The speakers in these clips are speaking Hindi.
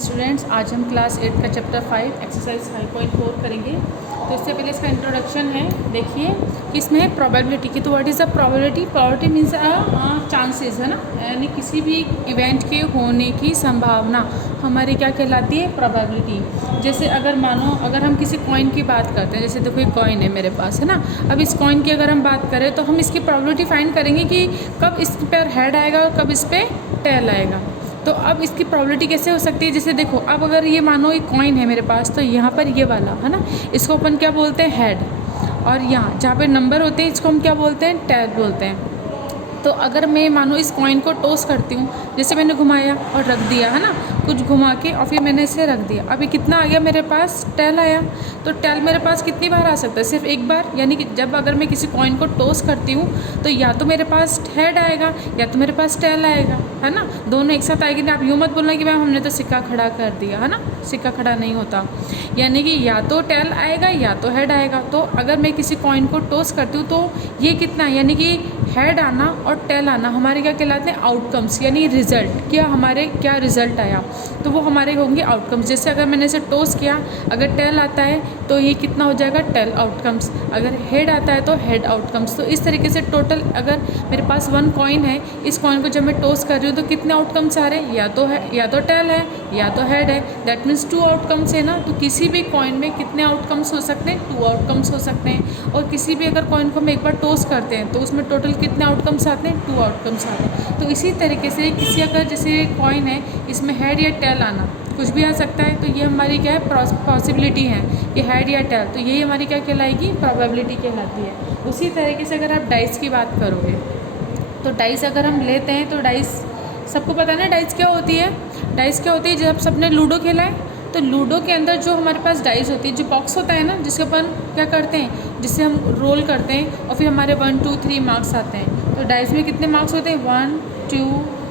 स्टूडेंट्स, आज हम क्लास 8 का चैप्टर 5 एक्सरसाइज 5.4 करेंगे। तो इससे पहले इसका इंट्रोडक्शन है। देखिए कि इसमें है प्रोबेबिलिटी की। तो what is the probability? Probability means chances, है ना, यानी किसी भी इवेंट के होने की संभावना हमारी क्या कहलाती है? प्रोबेबिलिटी। जैसे अगर मानो अगर हम किसी कॉइन की बात करते हैं, जैसे देखो एक कॉइन है मेरे पास, है ना। अब इस कॉइन की अगर हम बात करें तो हम इसकी प्रोबेबिलिटी फाइंड करेंगे कि कब इस पर हेड आएगा और कब इस पर टेल आएगा। तो अब इसकी प्रोबेबिलिटी कैसे हो सकती है? जैसे देखो, अब अगर ये मानो ये कॉइन है मेरे पास, तो यहाँ पर ये वाला, है ना, इसको अपन क्या बोलते हैं? हेड। और यहाँ जहाँ पे नंबर होते हैं इसको हम क्या बोलते हैं? टेल बोलते हैं। तो अगर मैं मानो इस कॉइन को टॉस करती हूँ, जैसे मैंने घुमाया और रख दिया, है ना, कुछ घुमा के और फिर मैंने इसे रख दिया, अभी कितना आ गया मेरे पास? टेल आया। तो टेल मेरे पास कितनी बार आ सकता है? सिर्फ एक बार। यानी कि जब अगर मैं किसी कॉइन को टॉस करती हूँ तो या तो मेरे पास हेड आएगा या तो मेरे पास टेल आएगा, है ना। दोनों एक साथ आएगी ना। आप यूँ मत बोलना कि मैम हमने तो सिक्का खड़ा कर दिया, है ना। सिक्का खड़ा नहीं होता, यानी कि या तो टेल आएगा या तो हेड आएगा। तो अगर मैं किसी कॉइन को टॉस करती हूँ तो ये कितना है? यानी कि हेड आना और टेल आना हमारे क्या कहलाते हैं? आउटकम्स, यानी रिजल्ट। क्या हमारे क्या रिजल्ट आया तो वो हमारे होंगे आउटकम्स। जैसे अगर मैंने इसे टॉस किया, अगर टेल आता है तो ये कितना हो जाएगा? Tell outcomes. अगर हेड आता है तो हेड आउटकम्स। तो इस तरीके से टोटल अगर मेरे पास 1 कॉइन है, इस कॉइन को जब मैं टॉस कर रही हूँ तो कितने आउटकम्स आ रहे हैं? या तो है, या तो टेल है, या तो हेड है। दैट मीन्स 2 आउटकम्स है ना। तो किसी भी कॉइन में कितने आउटकम्स हो सकते हैं? 2 आउटकम्स हो सकते हैं। और किसी भी अगर कॉइन को हम एक बार टॉस करते हैं तो उसमें टोटल कितने आउटकम्स आते हैं? 2 आउटकम्स आते हैं। तो इसी तरीके से किसी अगर जैसे कॉइन है, इसमें हेड या टेल आना कुछ भी आ सकता है, तो ये हमारी क्या है? पॉसिबिलिटी है कि हेड या टेल। तो यही हमारी क्या कहलाएगी? प्रोबेबिलिटी कहलाती है। उसी तरीके से अगर आप डाइस की बात करोगे तो डाइस अगर हम लेते हैं तो डाइस सबको पता है ना डाइस क्या होती है? डाइस क्या होती है? जब सबने लूडो खेला है तो लूडो के अंदर जो हमारे पास डाइस होती है, जो बॉक्स होता है ना, जिसके अपन क्या करते हैं, जिससे हम रोल करते हैं और फिर हमारे 1 2 3 मार्क्स आते हैं। तो डाइस में कितने मार्क्स होते हैं? 1 2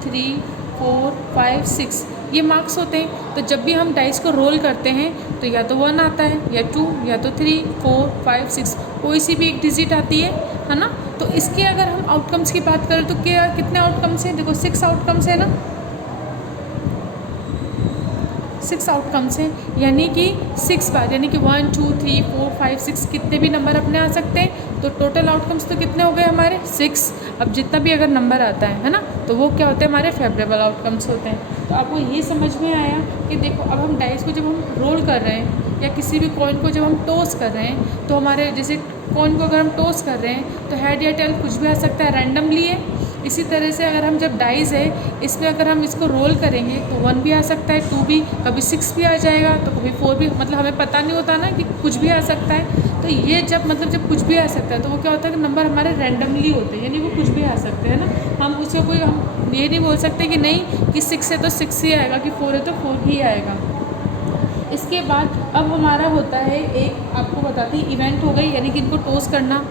3 4 5 6 ये मार्क्स होते हैं। तो जब भी हम डाइस को रोल करते हैं तो या तो 1 आता है, या 2, या तो 3 4 5 6, कोई सी भी एक डिजिट आती है ना। तो इसके अगर हम आउटकम्स की बात करें तो क्या कितने आउटकम्स हैं? देखो 6 आउटकम्स है ना, 6 आउटकम्स हैं। यानी कि 6 बार, यानी कि 1 2 3 4 5 6 कितने भी नंबर अपने आ सकते हैं। तो टोटल आउटकम्स तो कितने हो गए हमारे? 6। अब जितना भी अगर नंबर आता है ना, तो वो क्या होते हैं? हमारे फेवरेबल आउटकम्स होते हैं। तो आपको ये समझ में आया कि देखो, अब हम डाइस को जब हम रोल कर रहे हैं या किसी भी कॉइन को जब हम टॉस कर रहे हैं, तो हमारे जैसे कॉइन को अगर हम टॉस कर रहे हैं तो हेड या टेल कुछ भी आ सकता है, रैंडमली है। इसी तरह से अगर हम जब डाइस है, इसमें अगर हम इसको रोल करेंगे तो 1 भी आ सकता है, 2 भी, कभी 6 भी आ जाएगा, तो कभी 4 भी। मतलब हमें पता नहीं होता ना कि कुछ भी आ सकता है। तो ये जब मतलब जब कुछ भी आ सकता है तो वो क्या होता है कि नंबर हमारे रैंडमली होते हैं, यानी वो कुछ भी आ सकते हैं ना। हम उससे कोई हम ये नहीं बोल सकते कि नहीं कि 6 है तो 6 ही आएगा, कि 4 है तो 4 ही आएगा। इसके बाद अब हमारा होता है एक, आपको बताती इवेंट हो गई, यानी कि इनको टॉस करना।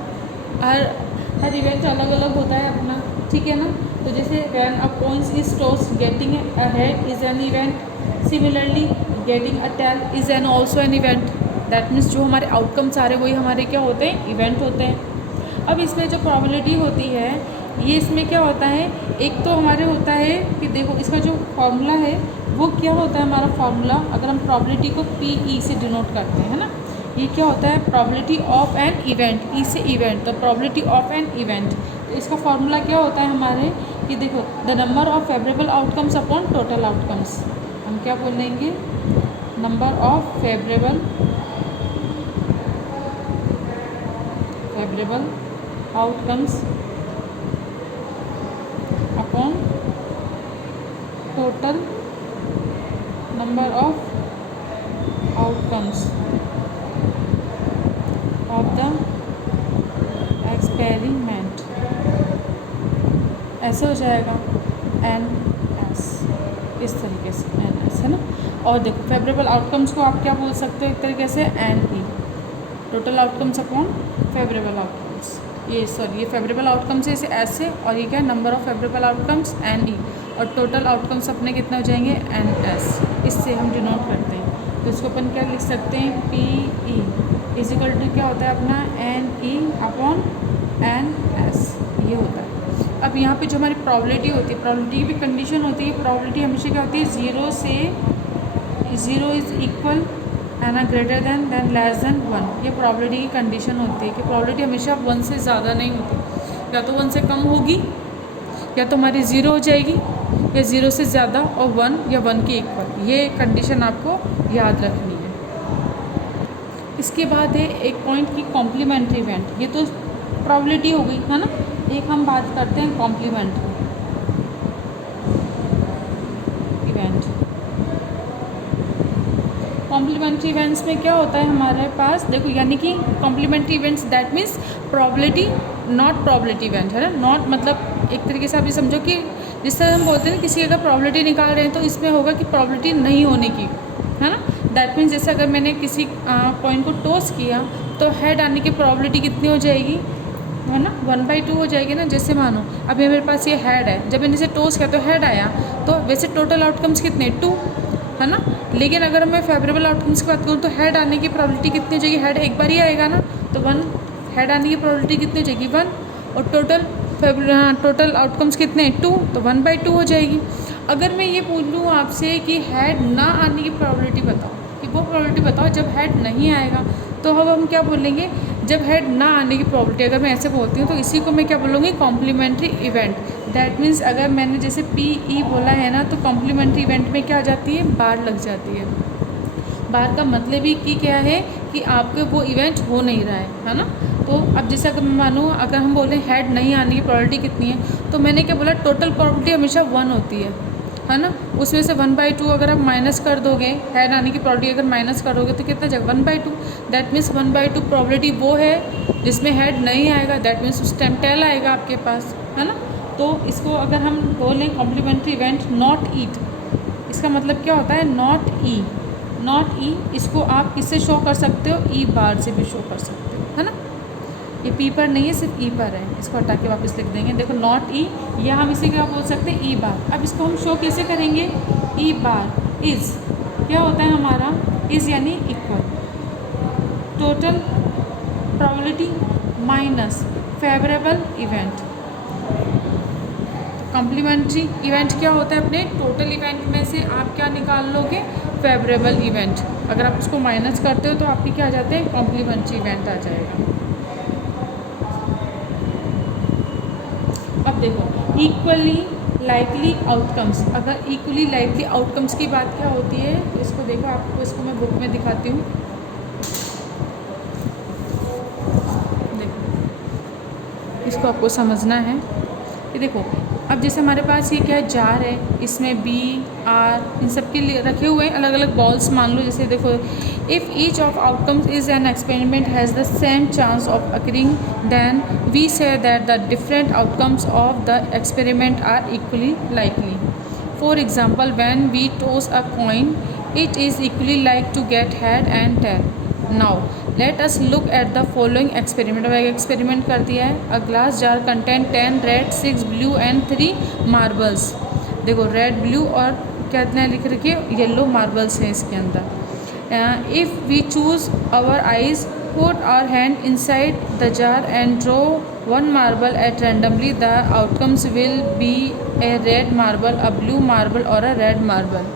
हर इवेंट अलग अलग होता है अपना, ठीक है ना। तो जैसे when a coin is toss, getting a head is an event. Similarly getting a tail is an also an event. That means जो हमारे आउटकम्स आ रहे हैं वही हमारे क्या होते हैं? इवेंट होते हैं। अब इसमें जो प्रोबेबिलिटी होती है, ये इसमें क्या होता है? एक तो हमारे होता है कि देखो इसका जो फॉर्मूला है वो क्या होता है? हमारा फॉर्मूला, अगर हम प्रोबेबिलिटी को PE से डिनोट करते हैं, है ना। ये क्या होता है? Probability of an event. E से इवेंट, तो प्रोबेबिलिटी ऑफ एन इवेंट। तो इसका फॉर्मूला क्या होता है हमारे कि देखो, the number of favourable outcomes upon total outcomes. हम क्या बोलेंगे? Number of favourable outcomes upon total number of outcomes of the experiment. ऐसे हो जाएगा NS, इस तरीके से NS, है ना। और देखो फेवरेबल आउटकम्स को आप क्या बोल सकते हो? एक तरीके से NE, total outcomes upon favourable outcomes. ये सॉरी, ये फेवरेबल आउटकम्स है इसे ऐसे, और ये क्या? Number of favourable outcomes NE, और टोटल आउटकम्स अपने कितने हो जाएंगे? NS। इससे हम डिनोट करते हैं। तो इसको अपन क्या लिख सकते हैं? PE इजिकल टू क्या होता है अपना? NE अपॉन NS, ये होता है। अब यहाँ पे जो हमारी प्रोबेबिलिटी होती है, प्रोबेबिलिटी की भी कंडीशन होती है। प्रोबेबिलिटी हमेशा क्या होती है? 0 से ज़ीरो इज़ इक्वल है ना, greater than less than one. ये प्रॉबिलिटी की कंडीशन होती है कि प्रॉबिलिटी हमेशा वन से ज़्यादा नहीं होती, या तो वन से कम होगी या तो हमारी ज़ीरो हो जाएगी, या ज़ीरो से ज़्यादा और वन या वन के इक्वल। ये कंडीशन आपको याद रखनी है। इसके बाद है एक पॉइंट की कॉम्प्लीमेंट्री इवेंट। ये तो प्रॉबिलिटी हो गई है ना। एक हम बात करते हैं कॉम्प्लीमेंट्री इवेंट। कॉम्प्लीमेंट्री इवेंट्स में क्या होता है हमारे पास, देखो यानी कि complementary events that means probability not probability event है ना। नॉट मतलब एक तरीके से आप ये समझो कि जिस तरह हम बोलते हैं ना, किसी अगर प्रॉबिलिटी निकाल रहे हैं तो इसमें होगा कि प्रॉबिलिटी नहीं होने की, है ना। दैट मीन्स जैसे अगर मैंने किसी पॉइंट को टॉस किया तो हेड आने की प्रॉबिलिटी कितनी हो जाएगी, है ना, 1/2 हो जाएगी ना। जैसे मानो अभी मेरे पास ये हेड है, जब मैंने इसे टॉस किया तो हेड आया, तो वैसे टोटल आउटकम्स कितने 2, है ना। लेकिन अगर मैं फेवरेबल आउटकम्स की बात करूँ तो हेड आने की प्रॉबिलिटी कितनी हो जाएगी, हेड एक बार ही आएगा ना, तो 1 हेड आने की प्रॉबिलिटी कितनी हो जाएगी 1, और टोटल आउटकम्स कितने 2, तो 1/2 हो जाएगी। अगर मैं ये पूछ लूँ आपसे कि हेड ना आने की प्रॉबिलिटी बताओ, कि वो प्रॉबिलिटी बताओ जब हेड नहीं आएगा, तो अब हम क्या बोलेंगे, जब हेड ना आने की प्रॉबिलिटी अगर मैं ऐसे बोलती हूँ तो इसी को मैं क्या बोलूँगी, कॉम्प्लीमेंट्री इवेंट। दैट मीन्स अगर मैंने जैसे PE बोला है ना, तो कॉम्प्लीमेंट्री इवेंट में क्या आ जाती है, बार लग जाती है। बार का मतलब ही कि क्या है कि आपके वो इवेंट हो नहीं रहा है ना। तो अब जैसे अगर मानो अगर हम बोलें हेड नहीं आने की प्रॉबिलिटी कितनी है, तो मैंने क्या बोला, टोटल प्रॉबिलिटी हमेशा 1 होती है ना। उसमें से 1/2 अगर आप माइनस कर दोगे, हेड आने की प्रॉबिलिटी अगर माइनस कर दोगे तो कितना जाएगा 1/2। दैट मीन्स 1/2 प्रॉबिलिटी वो है जिसमें हेड नहीं आएगा। दैट मीन्स उस टाइम टेल आएगा आपके पास, है ना। तो इसको अगर हम बोलें कॉम्प्लीमेंट्री इवेंट नॉट ईट, इसका मतलब क्या होता है, नॉट ई। इसको आप किससे शो कर सकते हो, ई बार से भी शो कर सकते हो, है ना। ये पी पर नहीं है, सिर्फ ई पर है। इसको हटा के वापस लिख देंगे, देखो नॉट ई, या हम इसे क्या बोल सकते हैं, ई बार। अब इसको हम शो कैसे करेंगे, ई बार इज़ क्या होता है हमारा, इज़ यानी equal total probability minus favourable event. Complementary event क्या होता है, अपने टोटल इवेंट में से आप क्या निकाल लोगे, फेवरेबल इवेंट। अगर आप उसको माइनस करते हो तो आपकी क्या आ जाते हैं, कॉम्प्लीमेंट्री इवेंट आ जाएगा। अब देखो इक्वली लाइकली आउटकम्स। अगर इक्वली लाइकली आउटकम्स की बात क्या होती है, तो इसको देखो, आपको इसको मैं बुक में दिखाती हूँ। देखो इसको आपको समझना है कि देखो अब जैसे हमारे पास ये क्या है, जार है, इसमें B, R इन सब के लिए रखे हुए हैं अलग अलग बॉल्स। मान लो जैसे देखो, if each of outcomes is an experiment has the same chance of occurring, then we say that the different outcomes of the experiment are equally likely. For example, when we toss a coin it is equally like to get head and tail. Now let us look at the following experiment. अब एक एक्सपेरिमेंट कर दिया है, a glass jar content 10 red 6 blue and 3 marbles. देखो रेड ब्लू और क्या इतना लिख रखिए, येलो मार्बल्स हैं इसके अंदर। If we choose our eyes, put our hand inside the jar and draw 1 marble at randomly, the outcomes will be a red marble, a blue marble और अ रेड मार्बल।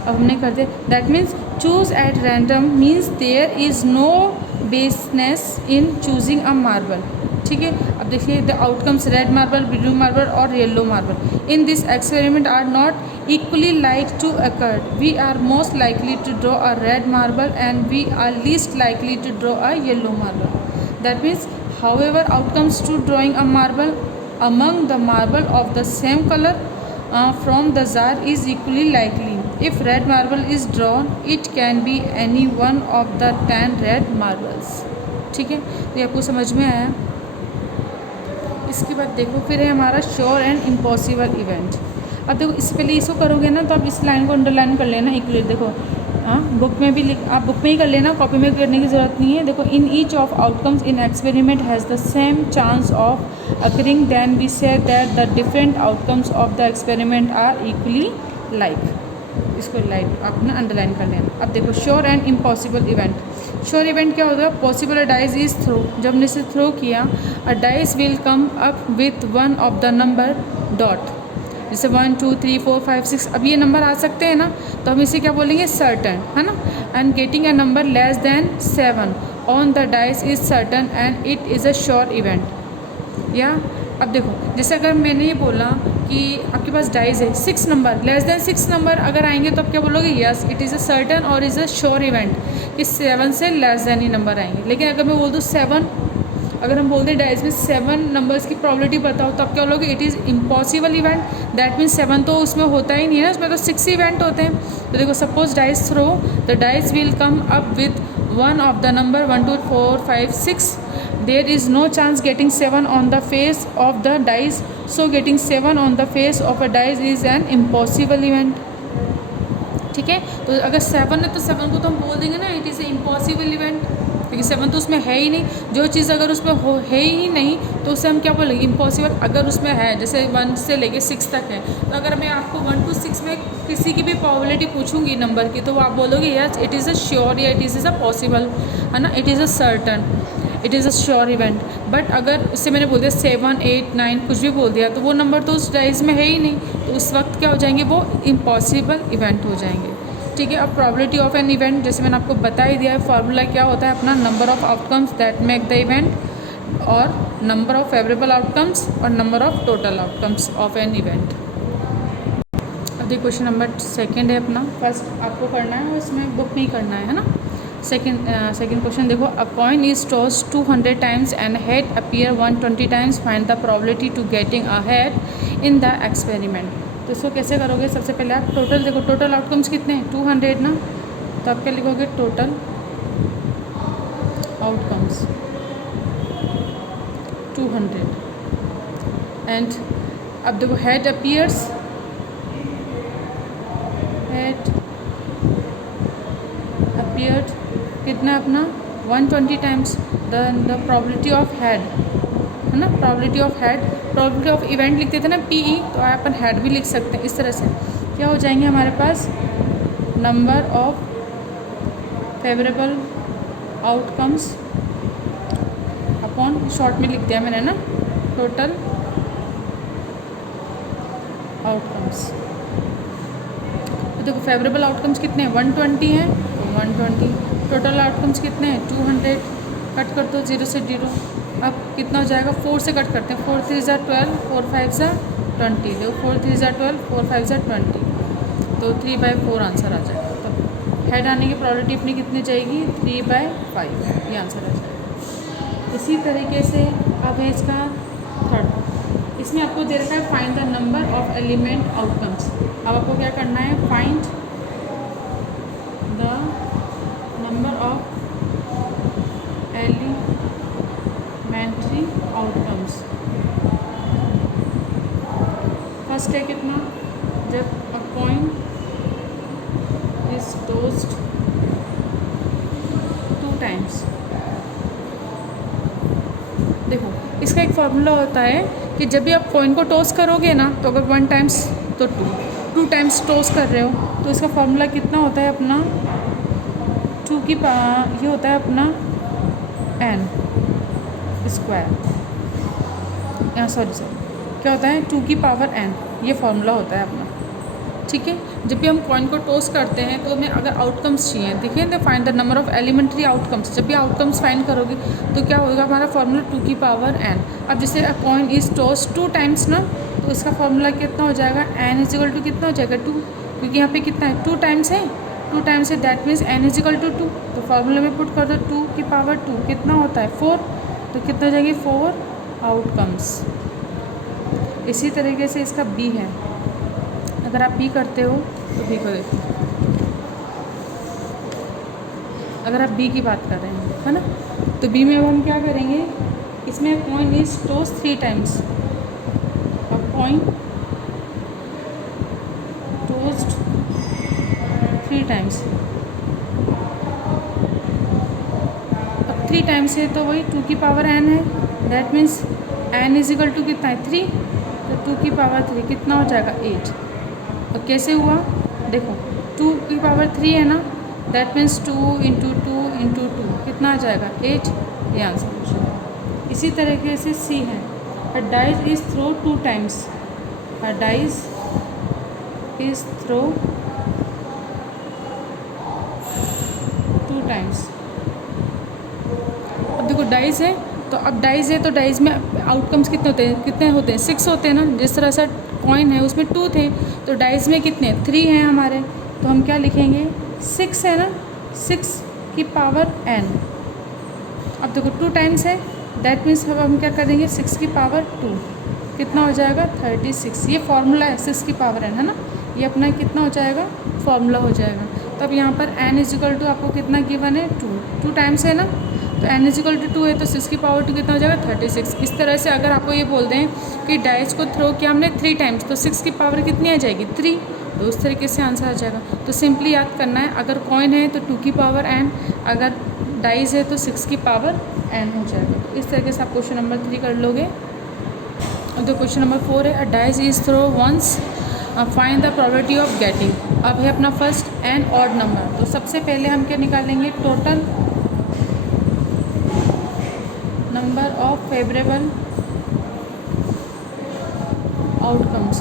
अब हमने कर दिया, that means choose at random means there is no biasness in choosing a marble. ठीक है, अब देखिए the outcomes red marble, blue marble और yellow marble in this experiment are not equally like to occur. We are most likely to draw a red marble and we are least likely to draw a yellow marble. That means however outcomes to drawing a marble among the marble of the same color from the jar is equally likely. If red marble is drawn, it can be any one of the 10 red marbles. ठीक है, तो ये आपको समझ में आया। इसके बाद देखो फिर है हमारा श्योर एंड इम्पॉसिबल इवेंट। अब देखो इससे पहले इसको करोगे ना, तो आप इस लाइन को अंडरलाइन कर लेना इक्वली। देखो हाँ, बुक में भी आप बुक में ही कर लेना, कॉपी में करने की ज़रूरत नहीं है। देखो in each of outcomes in experiment has the same chance of occurring, then we say that the different outcomes of the experiment are equally like. इसको लाइन आप ना अंडरलाइन कर लेना। अब देखो sure and impossible event. Sure event क्या होगा, possible a dice is throw. जब हमने थ्रो किया, a dice will come up with one of the number dot जैसे 1 2 3 4 5 6 अब ये नंबर आ सकते हैं ना, तो हम इसे क्या बोलेंगे, सर्टन, है ना। And getting a number less than 7 on the dice is certain and it is a sure event. या अब देखो, जैसे अगर मैंने ये बोला कि आपके पास डाइस है 6 नंबर, लेस देन 6 नंबर अगर आएंगे तो आप क्या बोलोगे, yes it is a certain और इज़ अ श्योर इवेंट कि 7 से लेस देन ही नंबर आएंगे। लेकिन अगर मैं बोल दूँ 7, अगर हम बोलते हैं डाइस में 7 नंबर्स की प्रॉबिलिटी बताओ, तो आप क्या बोलोगे, it is impossible event. That means 7 तो उसमें होता ही नहीं है ना, उसमें तो 6 इवेंट होते हैं। तो देखो, suppose dice throw, the dice will come up with one of the number 1 2 4 5 6। There is no chance getting 7 on the face of the dice, so getting 7 on the face of a dice is an impossible event. ठीक है, तो अगर 7 है तो 7 को तो हम बोल देंगे ना, it is a impossible event, क्योंकि 7 तो उसमें है ही नहीं। जो चीज़ अगर उसमें है ही नहीं तो उसे हम क्या बोलेंगे, इम्पॉसिबल। अगर उसमें है, जैसे 1 से लेके 6 तक है, तो अगर मैं आपको 1 to 6 में किसी की भी प्रोबेबिलिटी पूछूंगी नंबर की, तो वो आप बोलोगे yes it is a sure या इट इज़ अ पॉसिबल, है ना, it is a certain, it is a sure event. But अगर उससे मैंने बोल दिया 7 8 9 कुछ भी बोल दिया, तो वो नंबर तो उस डाइस में है ही नहीं, तो उस वक्त क्या हो जाएंगे, वो इम्पॉसिबल इवेंट हो जाएंगे। ठीक है, अब प्रोबेबिलिटी ऑफ एन इवेंट, जैसे मैंने आपको बता ही दिया है, फार्मूला क्या होता है अपना, number of outcomes that make the event और नंबर ऑफ फेवरेबल आउटकम्स और number of total outcomes of an event. अब देखिए क्वेश्चन नंबर 2 है अपना, फर्स्ट आपको करना है और इसमें बुक नहीं करना है ना। सेकंड क्वेश्चन देखो, a coin is toss 200 times and head appear 120 times, find the probability to getting a head in the experiment. तो इसको कैसे करोगे, सबसे पहले आप टोटल देखो, टोटल आउटकम्स कितने हैं, 200 ना, तो आप क्या लिखोगे, टोटल आउटकम्स 200 एंड अब देखो हेड अपीयर्स, हेड अपीयर्ड कितना अपना 120 times, the probability of head, है ना, probability of head, probability of event लिखते थे ना पीई, तो अपन हेड भी लिख सकते हैं। इस तरह से क्या हो जाएंगे हमारे पास, number of favourable outcomes upon, short में लिख दिया मैंने ना, टोटल आउटकम्स। तो देखो फेवरेबल आउटकम्स कितने हैं, 120 हैं, तो 120, टोटल आउटकम्स कितने हैं 200, कट कर दो 0 से 0। अब कितना हो जाएगा, 4 से कट करते हैं, 4 3 ज़ा 12, 4 5 ज़ा 20, देखो 4 3 ज़ा 12, 4 5 ज़ा 20, तो 3/4 आंसर आ जाएगा। तो हेड आने की प्रोबेबिलिटी अपनी कितनी जाएगी, 3/5, ये आंसर आ जाएगा। इसी तरीके से अब है इसका थर्ड, इसमें आपको दे रखा है find the number of element outcomes. अब आपको क्या करना है, find the number of elementary outcomes. First है कितना, जब a coin is tossed 2 times. देखो इसका एक फार्मूला होता है कि जब भी आप कॉइन को टॉस करोगे ना, तो अगर 1 टाइम्स तो 2 टाइम्स टॉस कर रहे हो, तो इसका फार्मूला कितना होता है अपना, 2 की ये होता है अपना n स्क्वायर, सॉरी क्या होता है 2 की पावर n, ये फार्मूला होता है अपना। ठीक है, जब भी हम कॉइन को टॉस करते हैं तो हमें अगर आउटकम्स चाहिए, देखिए the find the number of elementary outcomes, जब भी आउटकम्स फाइंड करोगे तो क्या होगा हमारा फार्मूला 2 की पावर n। अब जैसे अ कॉइन इज टॉस 2 टाइम्स ना, तो इसका फार्मूला कितना हो जाएगा, n इज इक्वल टू कितना हो जाएगा 2, क्योंकि यहाँ पे कितना है 2 टाइम्स है, 2 टाइम्स है, that means n is equal to 2। तो फार्मूला में पुट कर दो 2 की पावर 2 कितना होता है 4, तो कितना हो जाएगी 4 आउटकम्स। इसी तरीके से इसका b है, अगर आप बी करते हो तो बी को देखो, अगर आप बी की बात कर रहे हैं, है ना, तो बी में अब हम क्या करेंगे, इसमें कॉइन इज टॉस 3 टाइम्स। अब कॉइन टॉस्ड 3 टाइम्स, अब 3 टाइम्स है तो वही 2 की पावर n है, that means n is equal to कितना है 3, तो 2 की पावर 3 कितना हो जाएगा 8। और कैसे हुआ, देखो 2 की पावर 3 है ना, दैट मीन्स 2 इंटू 2 इंटू 2 कितना आ जाएगा 8, ये आंसर हो जाएगा। इसी तरीके से सी है, a dice is throw 2 times, a dice is throw 2 times. अब देखो डाइस है, तो अब डाइस है तो डाइस में आउटकम्स कितने होते हैं 6 होते हैं ना। जिस तरह से कॉइन है उसमें 2 थे, तो डाइस में कितने 3 हैं हमारे, तो हम क्या लिखेंगे 6 है ना, 6 की पावर n। अब देखो 2 टाइम्स है, दैट मीन्स अब हम क्या करेंगे 6 की पावर 2 कितना हो जाएगा 36। ये फॉर्मूला है 6 की पावर n है ना, ये अपना कितना हो जाएगा फॉर्मूला हो जाएगा। तो अब यहाँ पर n इजिकल टू आपको कितना गिवन है 2 टाइम्स है ना, तो n इजिकल टू 2 है तो 6 की पावर 2 कितना हो जाएगा 36। इस तरह से अगर आपको ये बोलते हैं कि डाइस को थ्रो किया हमने 3 टाइम्स, तो 6 की पावर कितनी आ जाएगी 3, तो उस तरीके से आंसर आ जाएगा। तो सिंपली याद करना है, अगर कॉइन है तो 2 की पावर n, अगर डाइस है तो 6 की पावर n हो जाएगा। तो इस तरीके से आप क्वेश्चन नंबर 3 कर लोगे। तो क्वेश्चन नंबर 4 है, a dice is throw once, find the probability of getting. अब है अपना फर्स्ट एंड ऑड नंबर, तो सबसे पहले हम क्या निकालेंगे total number of favourable outcomes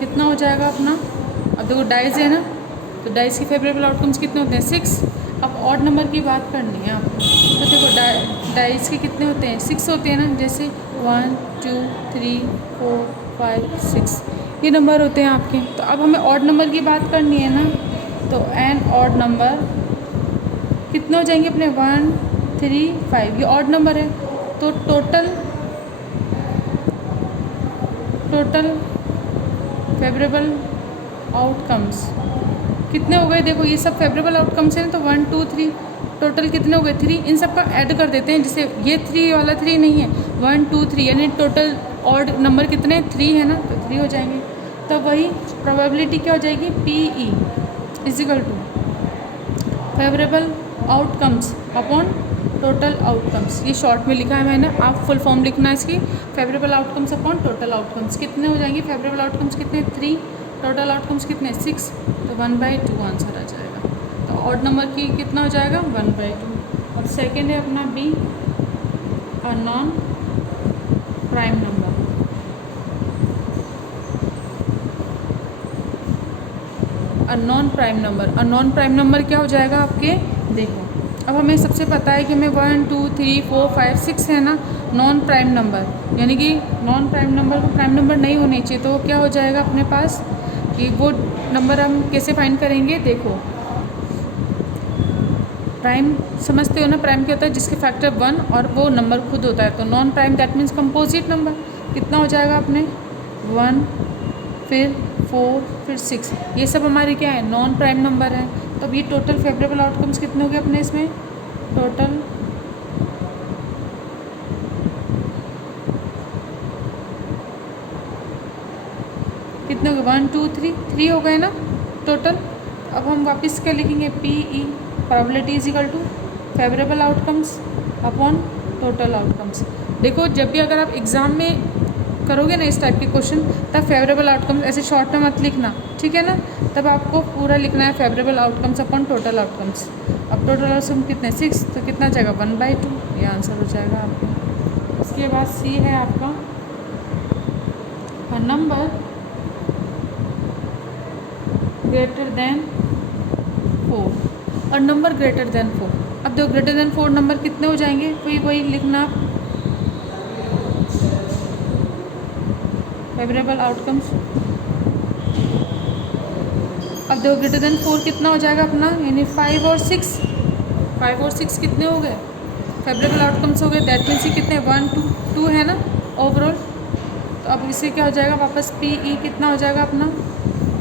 कितना हो जाएगा अपना। अब देखो डाइस है ना, तो डाइस की फेवरेबल आउटकम्स कितने होते हैं 6। अब ऑड नंबर की बात करनी है आपको, तो देखो डाइस के कितने होते हैं 6 होते हैं ना, जैसे 1 2 3 4 5 6 ये नंबर होते हैं आपके। तो अब हमें ऑड नंबर की बात करनी है ना, तो एन ऑड नंबर कितने हो जाएंगे अपने 1 3 5, ये ऑड नंबर है। तो टोटल फेवरेबल आउटकम्स कितने हो गए, देखो ये सब फेवरेबल आउटकम्स हैं, तो 1 2 3 टोटल कितने हो गए 3। इन सब का ऐड कर देते हैं, जैसे ये 3 वाला 3 नहीं है, 1 2 3 यानी टोटल ऑड नंबर कितने 3 है ना, तो 3 हो जाएंगे। तब वही प्रोबेबिलिटी क्या हो जाएगी PE is equal to favourable outcomes upon total outcomes. ये शॉर्ट में लिखा है मैंने, आप फुल फॉर्म लिखना है इसकी, favourable outcomes upon total outcomes कितने हो जाएंगे, फेवरेबल आउटकम्स कितने 3, टोटल आउटकम्स कितने 6, तो 1/2 आंसर आ जाएगा। तो ऑड नंबर की कितना हो जाएगा 1/2। और सेकेंड है अपना B, a non prime number. A non prime number क्या हो जाएगा आपके, देखो अब हमें सबसे पता है कि हमें 1 2 3 4 5 6 है ना नॉन प्राइम नंबर, यानी कि नॉन प्राइम नंबर को प्राइम नंबर नहीं होने चाहिए, तो क्या हो जाएगा अपने पास कि वो नंबर हम कैसे फाइंड करेंगे। देखो प्राइम समझते हो ना, प्राइम क्या होता है जिसके फैक्टर 1 और वो नंबर खुद होता है, तो non prime that means composite number. कितना हो जाएगा अपने 1 फिर 4 फिर 6, ये सब हमारे क्या है नॉन प्राइम नंबर है। तो अब ये टोटल फेवरेबल आउटकम्स कितने हो गए अपने इसमें, टोटल कितने हो गए 1 2 3 हो गए ना टोटल। अब हम वापस क्या लिखेंगे PE probability is equal to favourable outcomes upon total outcomes. देखो जब भी अगर आप एग्ज़ाम में करोगे ना इस टाइप के क्वेश्चन, तब फेवरेबल आउटकम्स ऐसे शॉर्ट में मत लिखना, ठीक है ना, तब आपको पूरा लिखना है favourable outcomes upon total outcomes. अब टोटल आउटकम कितने 6, तो कितना जाएगा 1/2, ये आंसर हो जाएगा आपका। इसके बाद C है आपका नंबर ग्रेटर देन 4 और नंबर ग्रेटर देन 4। अब देखो ग्रेटर देन 4 नंबर कितने हो जाएंगे, वही लिखना आप फेवरेबल आउटकम्स। अब देखो ग्रेटर देन 4 कितना हो जाएगा अपना, यानी 5 और 6 कितने हो गए फेवरेबल आउटकम्स हो गए, दैट मीन्स कितने 1 2 है ना ओवरऑल। तो अब इससे क्या हो जाएगा वापस PE कितना हो जाएगा अपना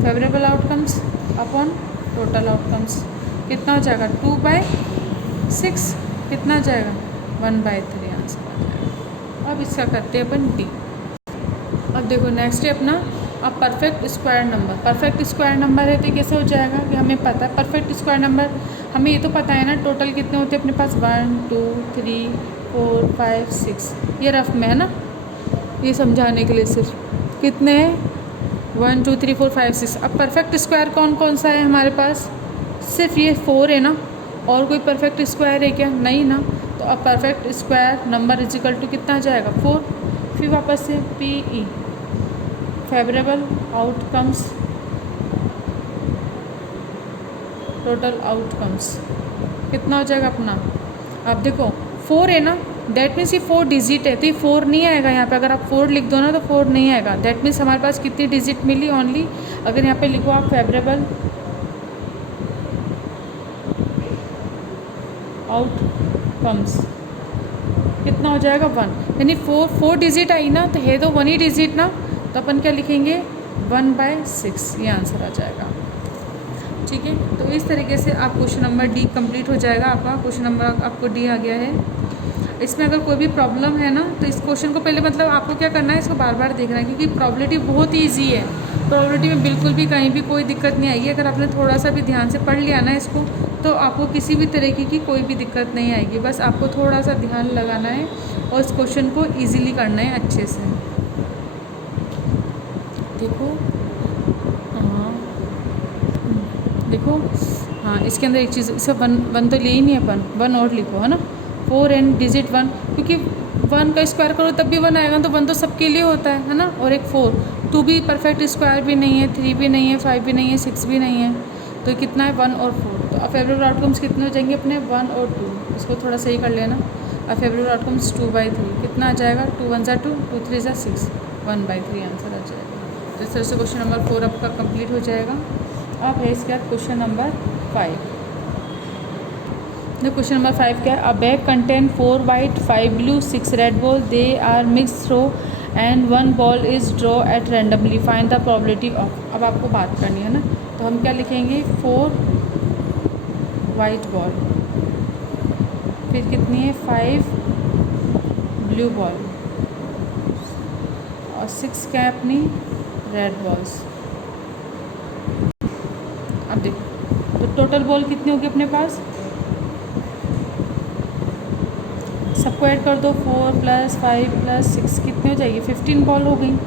favourable outcomes upon total outcomes, कितना हो जाएगा 2/6, कितना जाएगा 1/3 आंसर आ जाएगा। अब इसका करते हैं अपन D। अब देखो नेक्स्ट है अपना अब perfect square number. Perfect square number है तो कैसे हो जाएगा कि हमें पता है परफेक्ट स्क्वायर नंबर, हमें ये तो पता है ना टोटल कितने होते हैं अपने पास 1 2 3 4 5 6, ये रफ में है ना, ये समझाने के लिए सिर्फ कितने हैं 1 2 3 4 5 6। अब परफेक्ट स्क्वायर कौन कौन सा है हमारे पास, सिर्फ ये 4 है ना, और कोई परफेक्ट स्क्वायर है क्या, नहीं ना। तो अब perfect square number is equal to कितना आ जाएगा 4, फिर वापस से PE favourable outcomes, total outcomes कितना हो जाएगा अपना। अब देखो 4 है ना, दैट मीन्स ये 4 डिजिट है, तो ये 4 नहीं आएगा यहाँ पे। अगर आप 4 लिख दो ना तो 4 नहीं आएगा। दैट मीन्स हमारे पास कितनी डिजिट मिली ओनली, अगर यहाँ पे लिखो आप फेवरेबल आउटकम्स कितना हो जाएगा 1, यानी 4 डिजिट आई ना, तो है तो 1 ही डिजिट ना, तो अपन क्या लिखेंगे 1/6, ये आंसर आ जाएगा। ठीक है, तो इस तरीके से आप क्वेश्चन नंबर डी कंप्लीट हो जाएगा आपका। क्वेश्चन नंबर आपको डी आ गया है। इसमें अगर कोई भी प्रॉब्लम है ना, तो इस क्वेश्चन को पहले मतलब आपको क्या करना है, इसको बार बार देखना है, क्योंकि प्रॉबिलिटी बहुत ईजी है। प्रॉबिलिटी में बिल्कुल भी कहीं भी कोई दिक्कत नहीं आएगी। अगर आपने थोड़ा सा भी ध्यान से पढ़ लिया ना इसको, तो आपको किसी भी तरीके की कोई भी दिक्कत नहीं आएगी। बस आपको थोड़ा सा ध्यान लगाना है और इस क्वेश्चन को ईजिली करना है अच्छे से। देखो देखो हाँ, इसके अंदर एक चीज़, इसका 1 तो ले ही नहीं अपन, 1 और लिखो, है ना। 4 एंड डिजिट 1, क्योंकि 1 का स्क्वायर करो तब भी 1 आएगा, तो 1 तो सबके लिए होता है ना। और एक 4, 2 भी परफेक्ट स्क्वायर भी नहीं है, 3 भी नहीं है, 5 भी नहीं है, 6 भी नहीं है, तो कितना है 1 और 4। तो अब फेवरेबल आउटकम्स कितने हो जाएंगे अपने 1 और 2, इसको थोड़ा सही कर लेना। अब फेवरेबल आउटकम्स 2/3 कितना आ जाएगा, 2 1 ज़ा 2, 2 3 ज़ा 6, 1/3 आंसर आ जाएगा। तो इस तरह से क्वेश्चन नंबर 4 आपका कंप्लीट हो जाएगा। अब है इसके बाद क्वेश्चन नंबर 5। तो क्वेश्चन नंबर 5 क्या है, a bag contain 4 white 5 blue 6 red ball, they are mix throw and 1 ball is draw at randomly, find the probability of. अब आपको बात करनी है ना, तो हम क्या लिखेंगे 4 वाइट बॉल, फिर कितनी है 5 ब्लू बॉल और 6 क्या है अपनी रेड बॉल्स। अब देखो तो टोटल बॉल कितनी होगी अपने पास, सबको ऐड कर दो, 4 + 5 + 6 कितनी हो जाएगी 15 बॉल हो गई।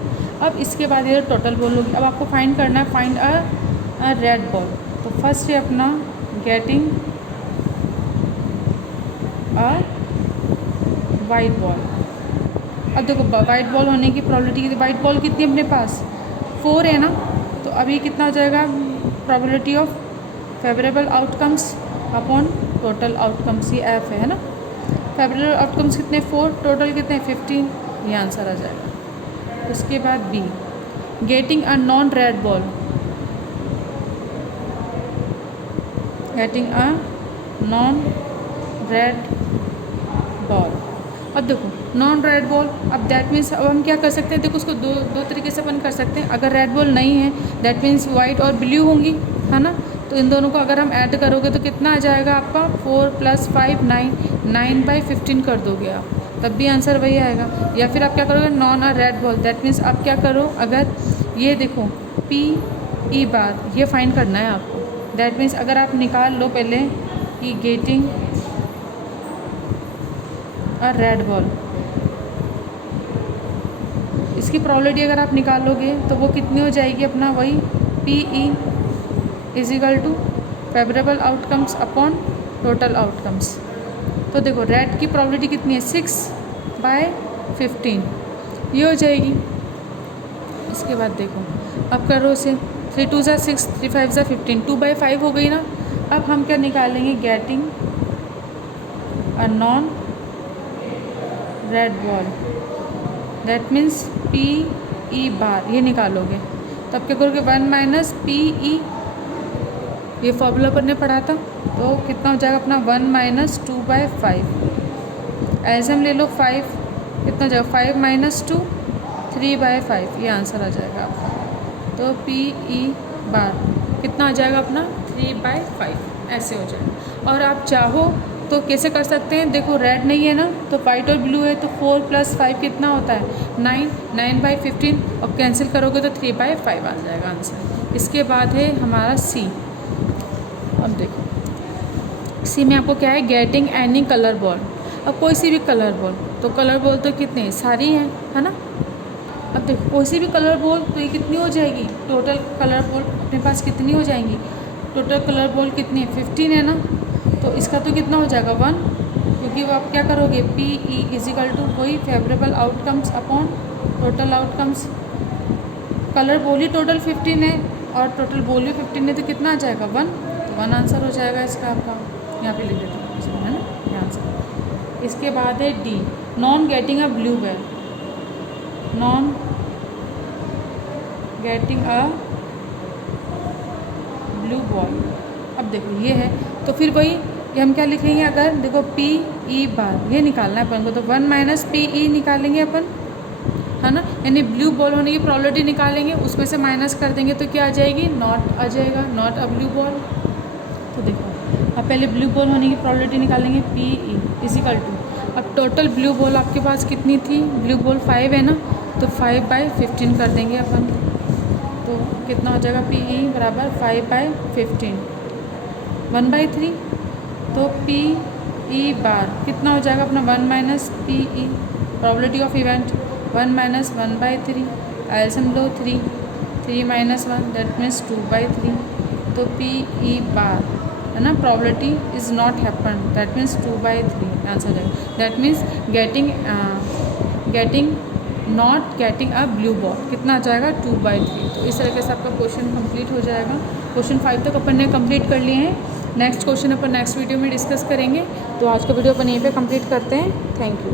अब इसके बाद ये टोटल बॉल होगी। अब आपको फाइंड करना है, फाइंड अ रेड बॉल। तो फर्स्ट है अपना गेटिंग अ वाइट बॉल। अब देखो वाइट बॉल होने की प्रोबेबिलिटी, वाइट बॉल कितनी अपने पास 4 है ना, तो अभी कितना हो जाएगा probability of favourable outcomes upon total outcomes, ये एफ है ना। फेवरेबल आउटकम्स कितने 4, टोटल कितने 15, ये आंसर आ जाएगा। उसके बाद B, getting a non red ball, getting a non red ball. अब देखो नॉन रेड बॉल, अब दैट मीन्स अब हम क्या कर सकते हैं, देखो उसको दो तरीके से अपन कर सकते हैं। अगर रेड बॉल नहीं है दैट मीन्स वाइट और ब्लू होंगी, है ना, तो इन दोनों को अगर हम ऐड करोगे तो कितना आ जाएगा आपका 4 + 5 9, 9/15 कर दोगे आप, तब भी आंसर वही आएगा। या फिर आप क्या करोगे non a red ball, that means आप क्या करो, अगर ये देखो P/E ये फाइंड करना है आपको। दैट मीन्स अगर आप निकाल लो पहले कि गेटिंग अ रेड बॉल, इसकी प्रोबेबिलिटी अगर आप निकालोगे तो वो कितनी हो जाएगी अपना वही PE = favourable outcomes upon total outcomes. तो देखो रेड की प्रोबेबिलिटी कितनी है 6/15, ये हो जाएगी। इसके बाद देखो अब करो इसे, 3 2 ज़ा 6, 3 5 ज़ा 15, 2/5 हो गई ना। अब हम क्या निकालेंगे, getting a non red ball, that means PE ये निकालोगे, तब क्या करोगे 1 - PE, ये फॉर्मूला पर ने पढ़ा था, तो कितना हो जाएगा अपना 1 - 2/5। एल्सियम ले लो 5, कितना हो जाएगा 5 - 2, 3/5, ये आंसर आ जाएगा आपका। तो PE कितना आ जाएगा अपना 3/5, ऐसे हो जाएगा। और आप चाहो तो कैसे कर सकते हैं, देखो रेड नहीं है ना, तो वाइट और ब्लू है, तो 4 + 5 कितना होता है 9, 9/15, और कैंसिल करोगे तो 3/5 आ जाएगा आंसर। इसके बाद है हमारा सी। अब देखो सी में आपको क्या है, गेटिंग एनी कलर बॉल। अब कोई सी भी कलर बॉल, तो कलर बॉल तो कितने सारी हैं, है ना। अब देखो कोई सी भी कलर बॉल, तो ये कितनी हो जाएगी, टोटल कलर बॉल अपने पास कितनी हो जाएंगी, टोटल कलर बॉल कितनी है 15 है ना, तो इसका तो कितना हो जाएगा 1, क्योंकि वो आप क्या करोगे PE = वही favourable outcomes upon total outcomes, colour बोल ही टोटल 15 है और टोटल बोल भी 15 है, तो कितना आ जाएगा 1, तो 1 आंसर हो जाएगा इसका आपका। यहाँ पे लिख देते हैं, है ना, ये आंसर। इसके बाद है D, not getting a blue ball, not getting a blue ball. अब देखो ये है, तो फिर वही ये हम क्या लिखेंगे, अगर देखो पी ई बार ये निकालना है अपन को, तो 1 माइनस पी ई निकालेंगे अपन, है ना, यानी ब्लू बॉल होने की प्रोबेबिलिटी निकालेंगे, उसमें से माइनस कर देंगे तो क्या आ जाएगी, नॉट आ जाएगा, नॉट अ ब्लू बॉल। तो देखो अब पहले ब्लू बॉल होने की प्रोबेबिलिटी निकालेंगे, पी ई इजिकल टू, अब टोटल ब्लू बॉल आपके पास कितनी थी, ब्लू बॉल 5 है ना, तो 5/15 कर देंगे अपन, तो कितना हो जाएगा, पी ई बराबर 5/15, 1/3, तो पी ई बार कितना हो जाएगा अपना 1 minus P E, probability of event 1 minus 1/3, एल्सियम लो 3 माइनस 1 दैट मीन्स 2/3, तो पी ई बार, है ना, probability is not happen that means 2/3 answer है, that means getting not getting a blue ball कितना आ जाएगा 2/3। तो इस तरीके से आपका क्वेश्चन कंप्लीट हो जाएगा। क्वेश्चन 5 तक अपन ने कंप्लीट कर लिए हैं, नेक्स्ट क्वेश्चन अपन नेक्स्ट वीडियो में डिस्कस करेंगे। तो आज का वीडियो अपन यहीं पे कंप्लीट करते हैं। Thank you.